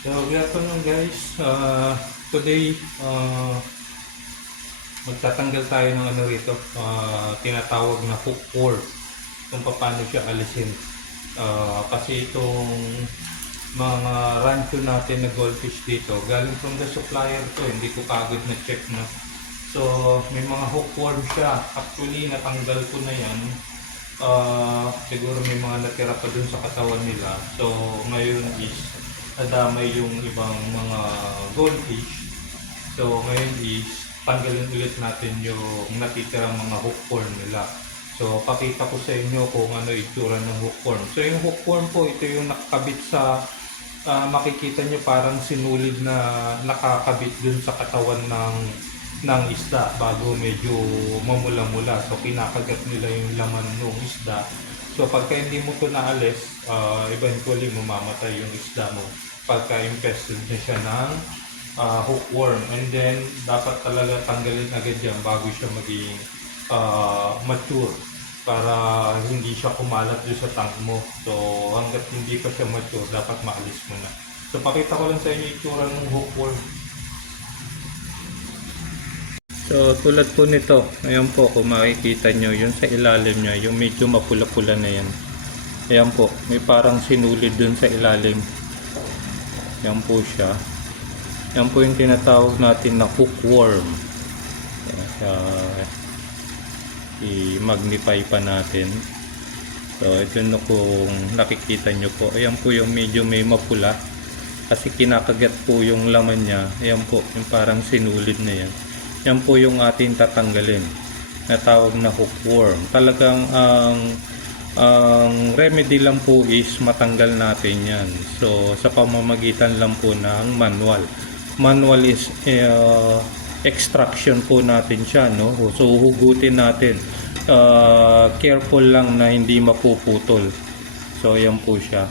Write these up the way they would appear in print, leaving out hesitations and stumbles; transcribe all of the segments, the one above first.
So, good afternoon guys. Today, magtatanggal tayo ng ano rito, tinatawag na hookworm. Kung paano siya alisin. Kasi itong mga rancho natin na goldfish dito, galing from the supplier to, hindi ko kagad na check na. So, may mga hookworm siya. Actually, natanggal ko na yan. Siguro may mga natira pa dun sa katawan nila. So, ngayon is nadamay yung ibang mga goldfish. So, ngayon is tanggalin ulit natin yung natitirang mga hookworm nila. So, pakita ko sa inyo kung ano itsura ng hookworm. So, yung hookworm po, ito yung nakakabit sa, makikita nyo parang sinulid na nakakabit dun sa katawan ng isda bago medyo mamula-mula. So, kinakagat nila yung laman ng isda. So, pagka hindi mo ito naalis, eventually mamamatay yung isda mo pagka infested na siya ng hookworm. And then, dapat talaga tanggalin agad yan bago siya maging mature para hindi siya kumalat doon sa tank mo. So, hanggat hindi pa siya mature, dapat maalis mo na. So, pakita ko lang sa inyo yung itsura ng hookworm. So, tulad po nito, ayan po, kung makikita nyo, yun sa ilalim niya, yung medyo mapula-pula na yan. Ayan po, may parang sinulid dun sa ilalim. Ayan po siya. Ayan po yung tinatawag natin na hookworm. Ayan siya. I-magnify pa natin. So, ito na kung nakikita nyo po. Ayan po yung medyo may mapula. Kasi kinakagat po yung laman niya. Ayan po, yung parang sinulid na yan. Yan po yung ating tatanggalin na tawag na hookworm. Talagang ang remedy lang po is matanggal natin yan. So sa pamamagitan lang po ng manual. Manual is extraction po natin siya, no? So hugutin natin. Careful lang na hindi mapuputol. So yan po siya.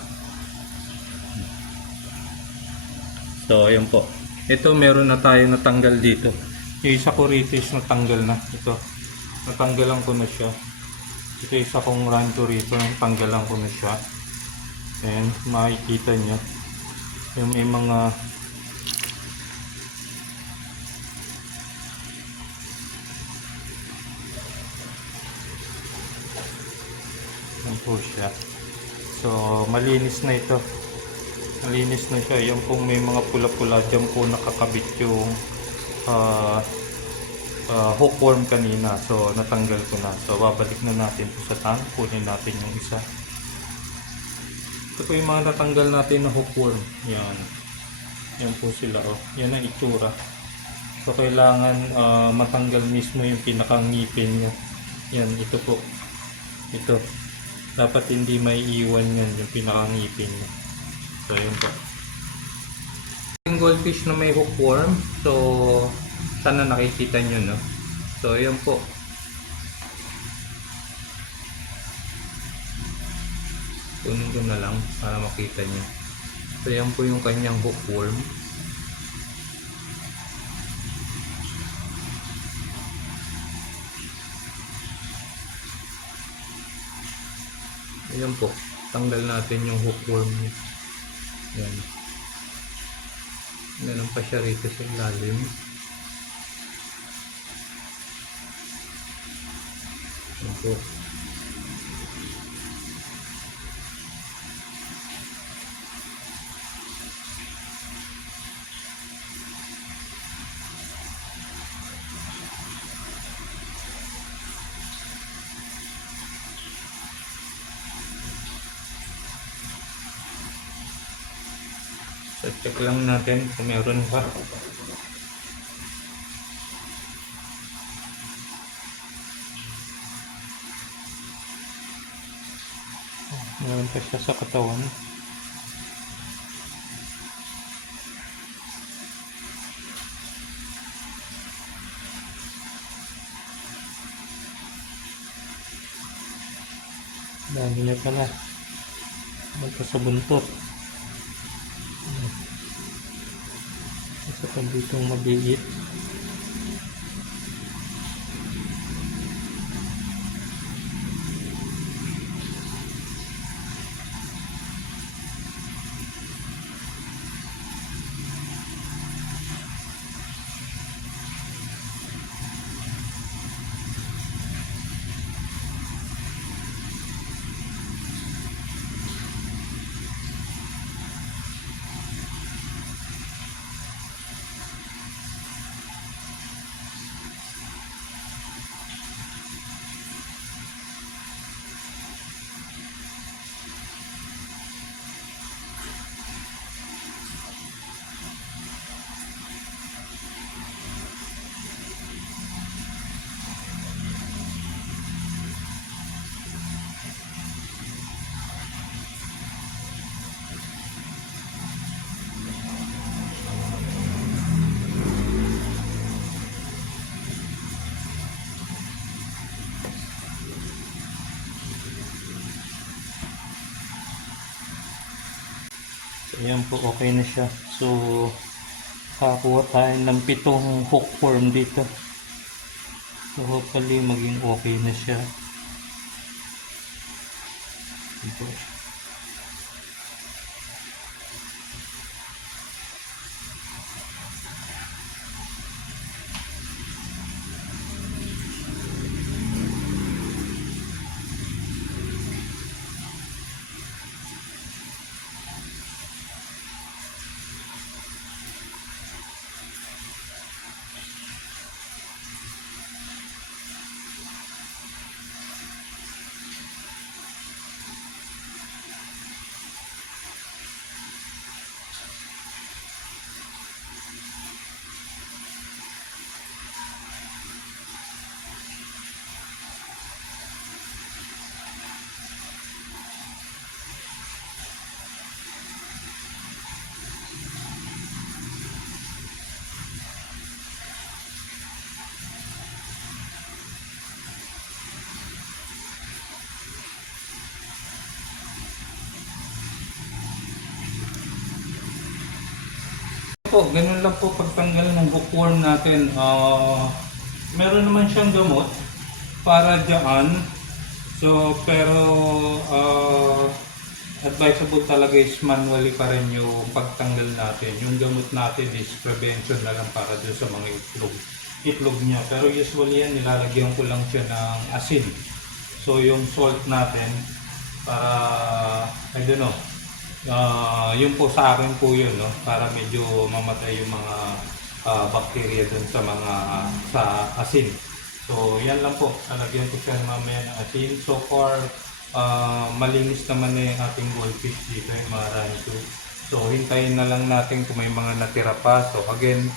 So ayan po. Ito meron na tayo natanggal dito. Yung isa ko rito is natanggal na. Ito. Natanggalan ko na siya. Ito isa kong rancho rito. Natanggalan ko na siya. And makikita nyo. Yung may mga yan po siya. So malinis na ito. Malinis na siya. Yan pong may mga pula-pula. Diyan po nakakabit yung hookworm kanina. So natanggal ko na. So babalik na natin sa tank. Kunin natin yung isa. Ito po yung mga natanggal natin na hookworm. Yan. Yan po sila. Oh. Yan ang itsura. So kailangan matanggal mismo yung pinakangipin nyo. Yan. Ito po. Ito. Dapat hindi may iwan yan yung pinakangipin nyo. So yun po. Yung goldfish na may hookworm. So sana nakikita nyo, no? So yun po. Kunin ko na lang para makita nyo. So yan po yung kanyang hookworm. Ayan po. Tanggal natin yung hookworm niya. Yan. Meron pa siya rito sa ilalim. Ayan po. So check lang natin kung meron pa. Meron pa siya sa katawan. Dami niya pala. Ito sa buntot. Isa pa ditong maliit. Ayan po, okay na siya. So, kakuha tayo ng 7 hookworm dito. So, hopefully maging okay na siya. Ito. Po, ganun lang po pagtanggal ng hookworm natin. Meron naman siyang gamot para dyan. So, pero advisable talaga is manually pa rin yung pagtanggal natin. Yung gamot natin is prevention na lang para dun sa mga itlog niya. Pero usually yan, nilalagyan ko lang siya ng asin. So, yung salt natin para, I don't know, yun po sa akin po yun, no? Para medyo mamatay yung mga bacteria dun sa mga sa asin. So yan lang po, lalagyan ko siya mamaya ng asin. So far, malinis naman na yung ating goldfish dito, yung mga rancho. So hintayin na lang natin kung may mga natira pa. So again,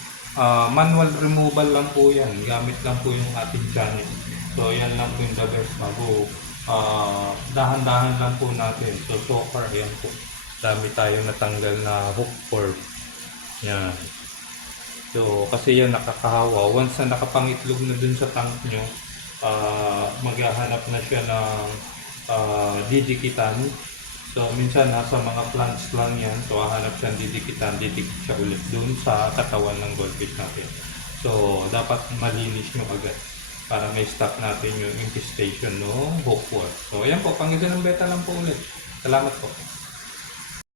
manual removal lang po yan, gamit lang po yung ating channel. So yan lang po yung the best bago. Dahan-dahan lang po natin. So far, yan po. Dami tayo natanggal na hookworm. Yan. So, kasi yan nakakahawa. Once na nakapangitlog na dun sa tank nyo, maghahanap na siya ng didikitan. So, minsan nasa mga plants lang yan. So, hahanap siya ng didikitan, didikit siya ulit dun sa katawan ng goldfish natin. So, dapat malinis nyo agad para may stop natin yung infestation no hookworm. So, ayan po, pang-isa ng beta lang po ulit. Salamat po.